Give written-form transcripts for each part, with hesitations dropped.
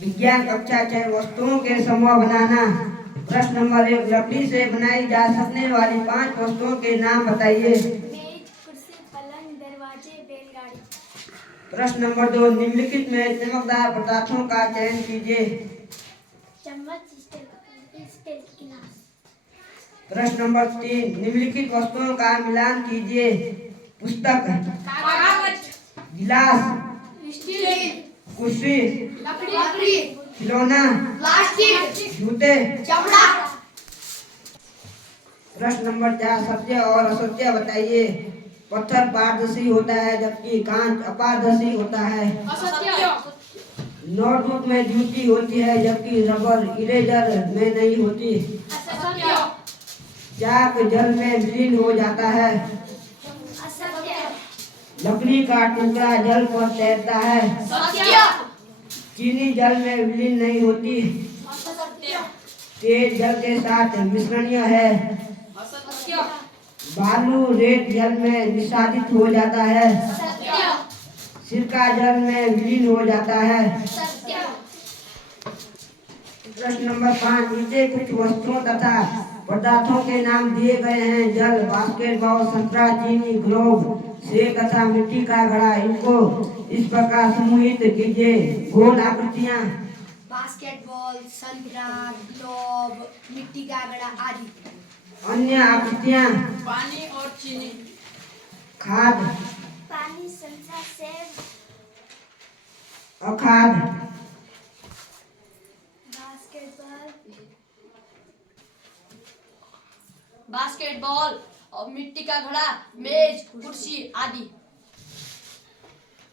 विज्ञान कक्षा 6 वस्तुओं के समूह बनाना। प्रश्न नंबर 1, लकड़ी से बनाई जा सकने वाली 5 वस्तुओं के नाम बताइए। मेज, कुर्सी, पलंग, दरवाजे, बैलगाड़ी। प्रश्न नंबर 2, निम्नलिखित में चमकदार पदार्थों का चयन कीजिए। चम्मच, स्टील गिलास। प्रश्न नंबर 3, निम्नलिखित वस्तुओं का मिलान कीजिए। पुस्तक, कागज, गिलास, स्टील, कुर्सी, लकड़ी, खिलौना, प्लास्टिक, जूते, चमड़ा। प्रश्न नंबर 4, सत्य और असत्य बताइए। पत्थर पारदर्शी होता है जबकि कांच अपारदर्शी होता है। असत्य। नोटबुक में जूती होती है जबकि रबर इरेजर में नहीं होती। असत्य। चाक जल में विलीन हो जाता है। असत्य। लकड़ी का टुकड़ा जल पर तैरता है। सत्य। चीनी जल में विलीन नहीं होती। असत्य। तेल जल के साथ मिश्रणीय है। असत्य। बालू रेत जल में निषादित हो जाता है। सत्य। सिरका जल में विलीन हो जाता है। सत्य। प्रश्न नंबर 5, नीचे कुछ वस्तुओं तथा पदार्थों के नाम दिए गए हैं। जल, बास्केटबॉल, संतरा, चीनी, ग्लोब, सेब तथा मिट्टी का घड़ा। इनको इस प्रकार समूहित कीजिए। गोल आकृतियां, बास्केटबॉल, संतरा, ग्लोब, मिट्टी का घड़ा आदि। अन्य आकृतियां, पानी और चीनी। खाद, पानी, संतरा, सेब। अखाद, बास्केटबॉल और मिट्टी का घड़ा, मेज, कुर्सी आदि।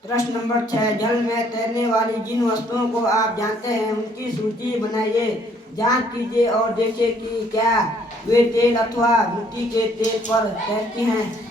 प्रश्न नंबर 6, जल में तैरने वाली जिन वस्तुओं को आप जानते हैं उनकी सूची बनाइए। जांच कीजिए और देखिए कि क्या वे तेल अथवा मिट्टी के तेल पर तैरती हैं।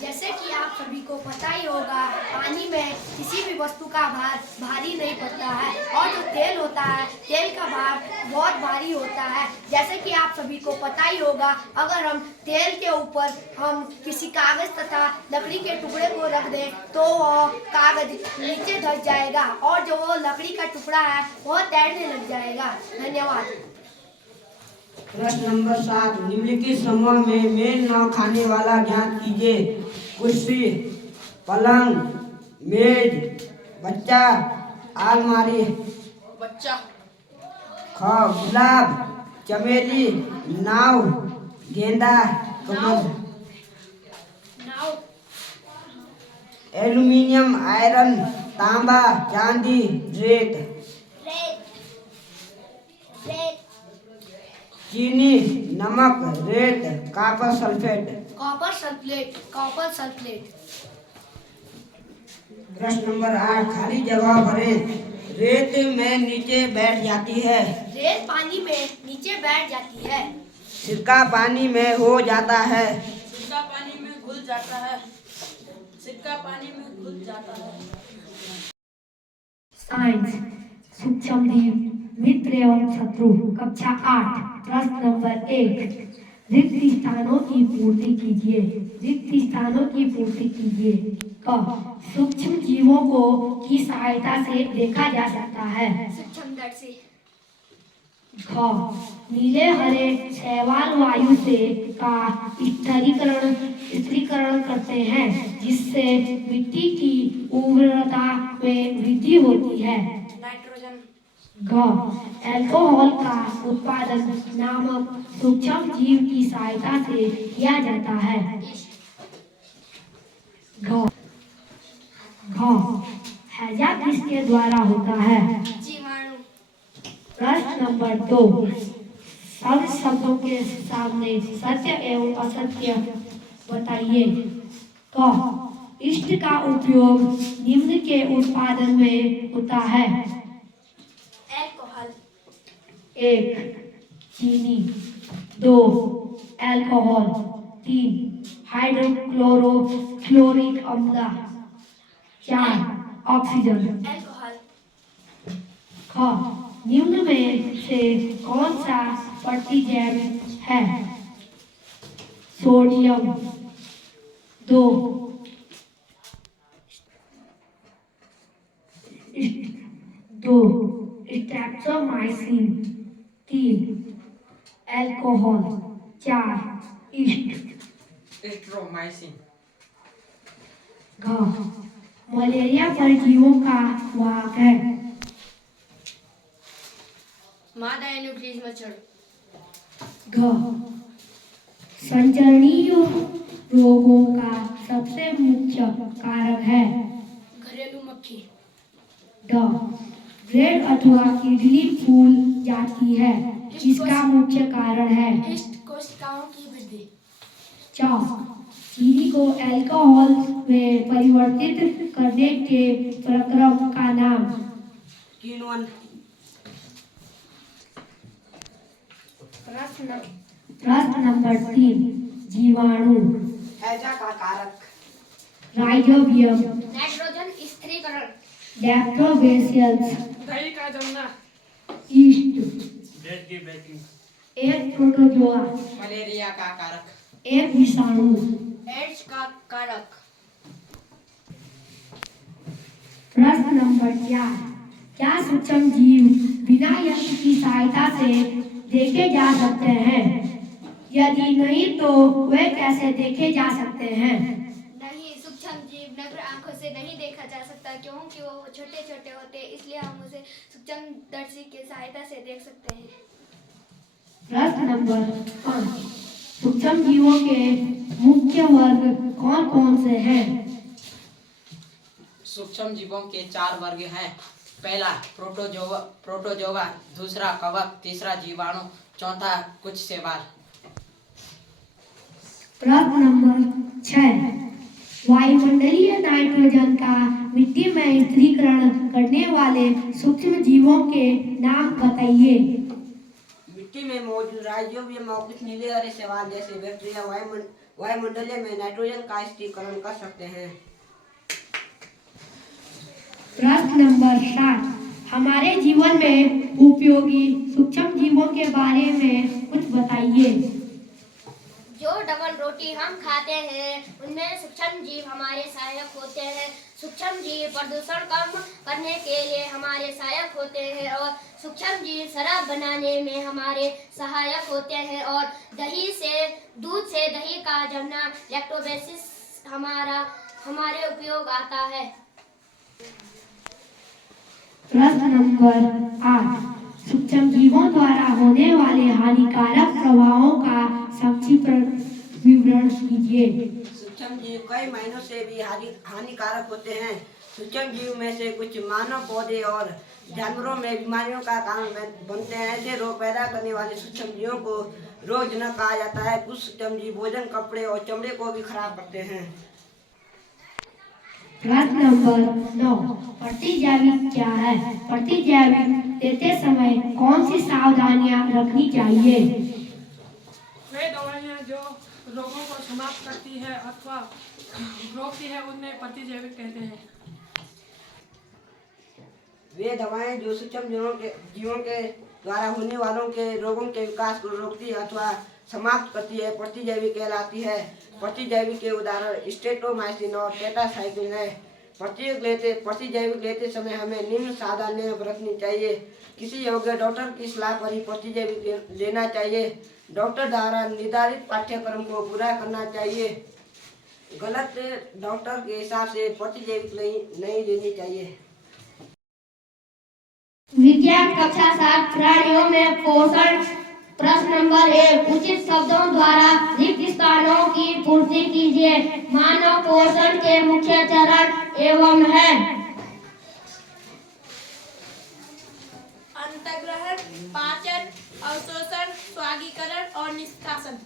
जैसे कि आप सभी को पता ही होगा, पानी में किसी भी वस्तु का भार भारी नहीं पड़ता है और जो तेल होता है, तेल का भार बहुत भारी होता है। जैसे कि आप सभी को पता ही होगा, अगर हम तेल के ऊपर हम किसी कागज तथा लकड़ी के टुकड़े को रख दें तो वो कागज नीचे धंस जाएगा और जो वो लकड़ी का टुकड़ा है वह तैरने लग जाएगा। धन्यवाद। प्रश्न नंबर 7, निम्नलिखित समूह में मेल न खाने वाला ज्ञात कीजिए। कुर्सी, पलंग, मेज, बच्चा, अलमारी। बच्चा। ख, गुलाब, चमेली, नाव, गेंदा, कमल। नाव। एल्युमिनियम, आयरन, तांबा, चांदी, रेत। चीनी, नमक, रेत, कॉपर सल्फेट। Copper sulphate. प्रश्न नंबर 8, खाली जगह भरें। रेत में नीचे बैठ जाती है। रेत पानी में नीचे बैठ जाती है। सिरका पानी में हो जाता है। सिरका पानी में घुल जाता है। सिरका पानी में घुल जाता है। साइंस, सूक्ष्मजीव, मित्र एवं शत्रु, कक्षा 8। प्रश्न नंबर 1, रिक्त स्थानों की पूर्ति कीजिए। रिक्त स्थानों की पूर्ति कीजिए। क, सूक्ष्म जीवों को की सहायता से देखा जा सकता है। सूक्ष्मदर्शी। ख, नीले हरे शैवाल वायु से का स्थिरीकरण करते हैं जिससे मिट्टी की उर्वरता में वृद्धि होती है। नाइट्रोजन। घ, अल्कोहल का उत्पादन नामक सूक्ष्म जीव की सहायता से किया जाता है। घ, हैजा किसके द्वारा होता है? जीवाणु। प्रश्न नंबर 2, सब शब्दों के सामने सत्य एवं असत्य बताइए। क, इष्ट का उपयोग निम्न के उत्पादन में होता है। अल्कोहल। 1, चीनी। 2, अल्कोहल। 3, हाइड्रोक्लोरिक अम्ल। 4, ऑक्सीजन। अल्कोहल। ख, निम्न में से कौन सा प्रतिजैविक है? सोडियम। 2, 2 streptomycin, 3 alcohol, 4 yeast. एस्ट्रोमाइसिन। घ मलेरिया परजीवियों का वाहक है। मादा एनोफिलीज मच्छर। घ संचरणीय रोगों का सबसे मुख्य कारक है। घरेलू मक्खी। ड ब्रेड अथवा इडली फूल जाती है, इसका मुख्य कारण है। इष्ट कोशिकाओं की वृद्धि। च चीनी को अल्कोहल में परिवर्तित करने के प्रक्रम का नाम। किण्वन। प्रश्न नंबर 3 जीवाणु। हैजा का कारक। राइजोबियम, नाइट्रोजन स्थिरीकरण। लैक्टोबैसिलस, दही का जमना। ईस्ट। ब्रेड की बेकिंग। एक प्रोटोजोआ, मलेरिया का कारक। एक विषाणु। एड्स का कारक। प्रश्न नंबर 4 क्या सूक्ष्म जीव बिना यंत्र की सहायता से देखे जा सकते हैं? यदि नहीं तो वे कैसे देखे जा सकते हैं? नहीं, सूक्ष्म जीव नग्न आंखों से नहीं देखा जा सकता क्योंकि वो छोटे छोटे होते हैं, इसलिए हम उसे सूक्ष्मदर्शी की सहायता से देख सकते हैं। प्रश्न नंबर 5 सूक्ष्म जीवों के मुख्य वर्ग कौन कौन से हैं? सूक्ष्म जीवों के 4 वर्ग हैं। पहला प्रोटोजोआ, दूसरा कवक, तीसरा जीवाणु, चौथा कुछ शैवाल। प्रश्न नंबर 6 वायुमंडलीय नाइट्रोजन का मिट्टी में स्थिरीकरण करने वाले सूक्ष्म जीवों के नाम बताइए। मिट्टी में मौजूद राइजोबियम और कुछ नीले हरे शैवाल जैसे बैक्टीरिया वायुमंडलीय में नाइट्रोजन का स्थिरीकरण कर सकते हैं। प्रश्न नंबर 7 हमारे जीवन में उपयोगी सूक्ष्म जीवों के बारे में कुछ बताइए। जो डबल रोटी हम खाते हैं उनमें सूक्ष्म जीव हमारे सहायक होते हैं। सूक्ष्म जीव प्रदूषण कम करने के लिए हमारे सहायक होते हैं और सूक्ष्म जीव शराब बनाने में हमारे सहायक होते हैं और दूध से दही का जमना लैक्टोबैसिलस हमारे उपयोग आता है। प्रश्न नंबर 8 सूक्ष्म जीवों द्वारा होने वाले हानिकारक प्रभावों का संक्षिप्त विवरण कीजिए। सूक्ष्म जीव कई मायनों से भी हानिकारक होते हैं। सूक्ष्म जीव में से कुछ मानव, पौधे और जानवरों में बीमारियों का कारण बनते हैं। ऐसे रोग पैदा करने वाले सूक्ष्म जीवों को रोगजनक कहा जाता है। कुछ सूक्ष्म जीव भोजन, कपड़े और चमड़े को भी खराब करते हैं। प्रश्न नंबर 9 प्रतिजैविक क्या है? प्रतिजैविक देते समय कौन सी सावधानियां रखनी चाहिए? वे दवाइयाँ जो रोगों को समाप्त करती है अथवा रोकती है उन्हें प्रतिजैविक कहते हैं। वे दवाएं जो सूक्ष्म जीवों के द्वारा होने वालों के रोगों के विकास को रोकती है अथवा समाप्त करती है प्रतिजैविक कहलाती है। प्रतिजैविक के उदाहरण स्ट्रेप्टोमाइसिन और टेट्रासाइक्लिन है। प्रतिजैविक लेते समय हमें निम्न सावधानियां बरतनी चाहिए। किसी योग्य डॉक्टर की सलाह पर ही प्रतिजैविक लेना चाहिए। डॉक्टर द्वारा निर्धारित पाठ्यक्रम को पूरा करना चाहिए। गलत डॉक्टर के हिसाब से प्रतिजैविक नहीं लेनी चाहिए। विज्ञान कक्षा 7 प्राणियों में पोषण। प्रश्न नंबर 1 उचित शब्दों द्वारा रिक्त स्थानों की पूर्ति कीजिए। मानव पोषण के मुख्य चरण एवं है अंतर्ग्रहण, पाचन, अवशोषण, स्वागीकरण और निष्कासन।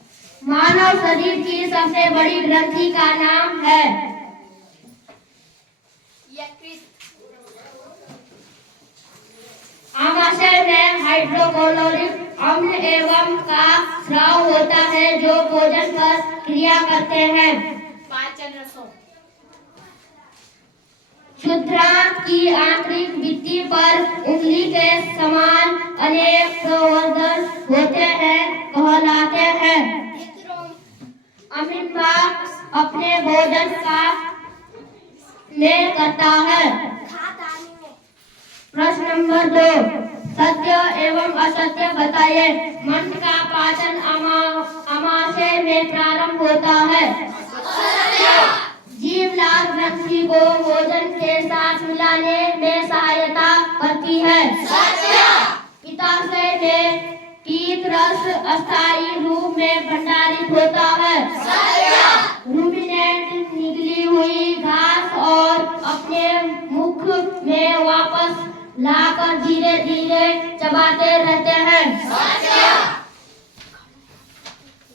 मानव शरीर की सबसे बड़ी ग्रंथि का नाम है आमाशय में हाइड्रोक्लोरिक अम्ल एवं का स्राव होता है जो भोजन पर क्रिया करते हैं। पाचन रसों। क्षुद्रांत की आंतरिक भित्ति पर उंगली के समान अनेक प्रवर्धन होते हैं कहलाते हैं। अमीबा अपने भोजन का मेल करता है। प्रश्न नंबर 2, सत्य एवं असत्य बताइए। मंत्र का पाचन अमाशय में प्रारंभ होता है। जीवलार ग्रंथि को भोजन के साथ मिलाने में सहायता करती है। पित्ताशय में पीत रस अस्थायी रूप में भंडारित होता है। रूमिनेंट निगली हुई घास और अपने मुख में वापस लाकर धीरे धीरे चबाते रहते हैं।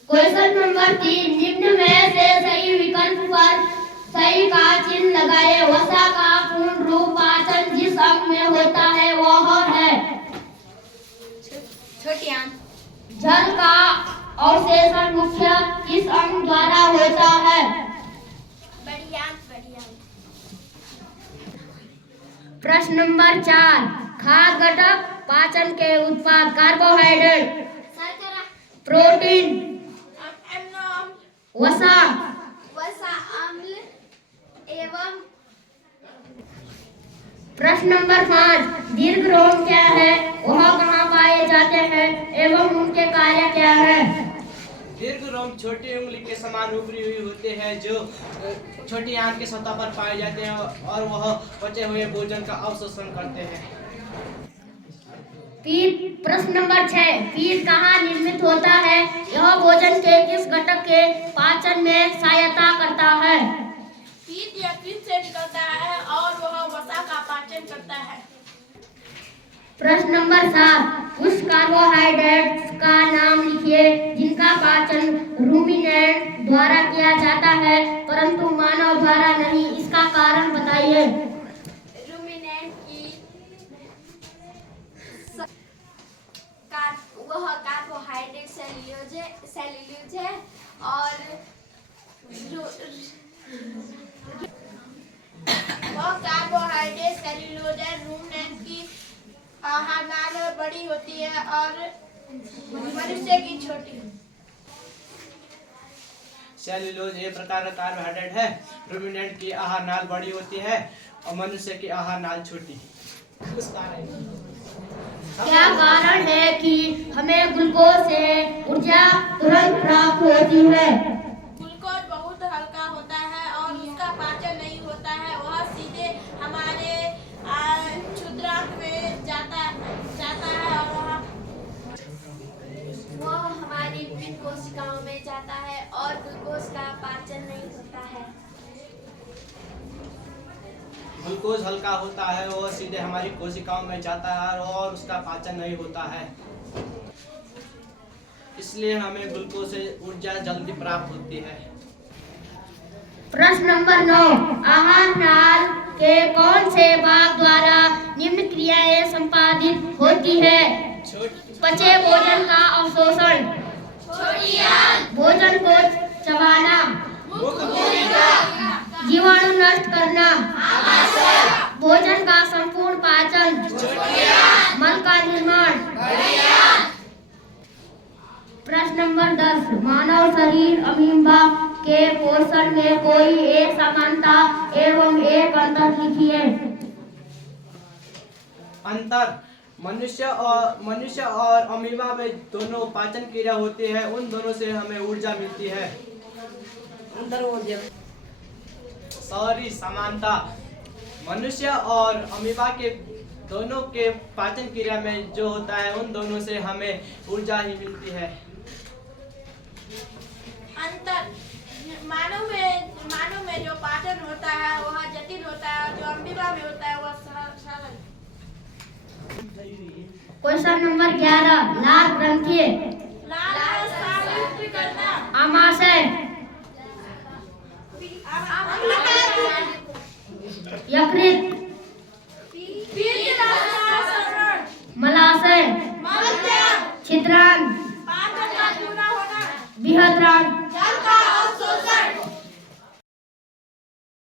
क्वेश्चन नंबर 3, निम्न में से सही विकल्प पर सही का चिन्ह लगाए। वसा का पूर्ण रूप पाचन जिस अंग में होता है वह है छोटी आंत। जल का अवशेषण मुख्य किस अंग द्वारा होता है? बड़ी आंत, बड़ी आंत। प्रश्न नंबर 4, खाद्य घटक पाचन के उत्पाद कार्बोहाइड्रेट, शर्करा, प्रोटीन, अम्ल, वसा। वसा, अम्ल एवं। प्रश्न नंबर 5, दीर्घ रोम क्या है, वह कहाँ पाए जाते हैं एवं उनके कार्य क्या है? दीर्घ रोम छोटी उंगली के समान उभरी हुई होते हैं जो छोटी आंत की सतह पर पाए जाते हैं और वह बचे हुए भोजन का अवशोषण करते हैं। प्रश्न नंबर 6, पीत कहाँ निर्मित होता है, यह भोजन के किस घटक के पाचन में सहायता करता है? पीत यकृत से निकलता है और वह वसा का पाचन करता है। प्रश्न नंबर 7, उस कार्बोहाइड्रेट्स का नाम लिखिए जिनका पाचन रूमिनेंट द्वारा किया जाता है परंतु मानव द्वारा नहीं। इसका कारण बताइए। रूमिनेंट की वह कार्बोहाइड्रेट सेल्यूलोज है और वह कार्बोहाइड्रेट सेल्यूलोज है। रूमिनेंट की आहार नाल बड़ी होती है और मनुष्य की छोटी। सेल्यूलोज एक प्रकार का कार्बोहाइड्रेट है। रूमिनेंट की आहार नाल बड़ी होती है और मनुष्य की आहार नाल छोटी। क्या कारण है कि हमें ग्लूकोज से ऊर्जा तुरंत प्राप्त होती है? ग्लूकोज बहुत हल्का होता है और उसका पाचन नहीं होता है। वह सीधे हमारे क्षुद्रांग में जाता है और वह हमारी पित्त कोशिकाओं में जाता है और ग्लूकोज का पाचन नहीं होता है। ग्लूकोज हल्का होता है वह सीधे हमारी कोशिकाओं में जाता है और उसका पाचन नहीं होता है, इसलिए हमें ग्लूकोज से ऊर्जा जल्दी प्राप्त होती है। प्रश्न नंबर 9, आहार नाल के कौन से भाग द्वारा निम्न क्रियाएं संपादित होती है? पचे भोजन का अवशोषण, भोजन को चबाना, जीवाणु नष्ट करना, भोजन का संपूर्ण पाचन, मल का निर्माण। प्रश्न नंबर 10, मानव शरीर अमीबा के पोषण में कोई एक समानता एवं एक अंतर लिखिए। अंतर, मनुष्य और अमीबा में दोनों पाचन क्रिया होती है, उन दोनों से हमें ऊर्जा मिलती है। सॉरी, समानता, मनुष्य और अमीबा के दोनों के पाचन क्रिया में जो होता है उन दोनों से हमें ऊर्जा ही मिलती है। अंतर, मानव में जो पाचन होता है वह जटिल होता है और जो अमीबा में होता है वह सरल। क्वेश्चन नंबर 11, लार ग्रंथि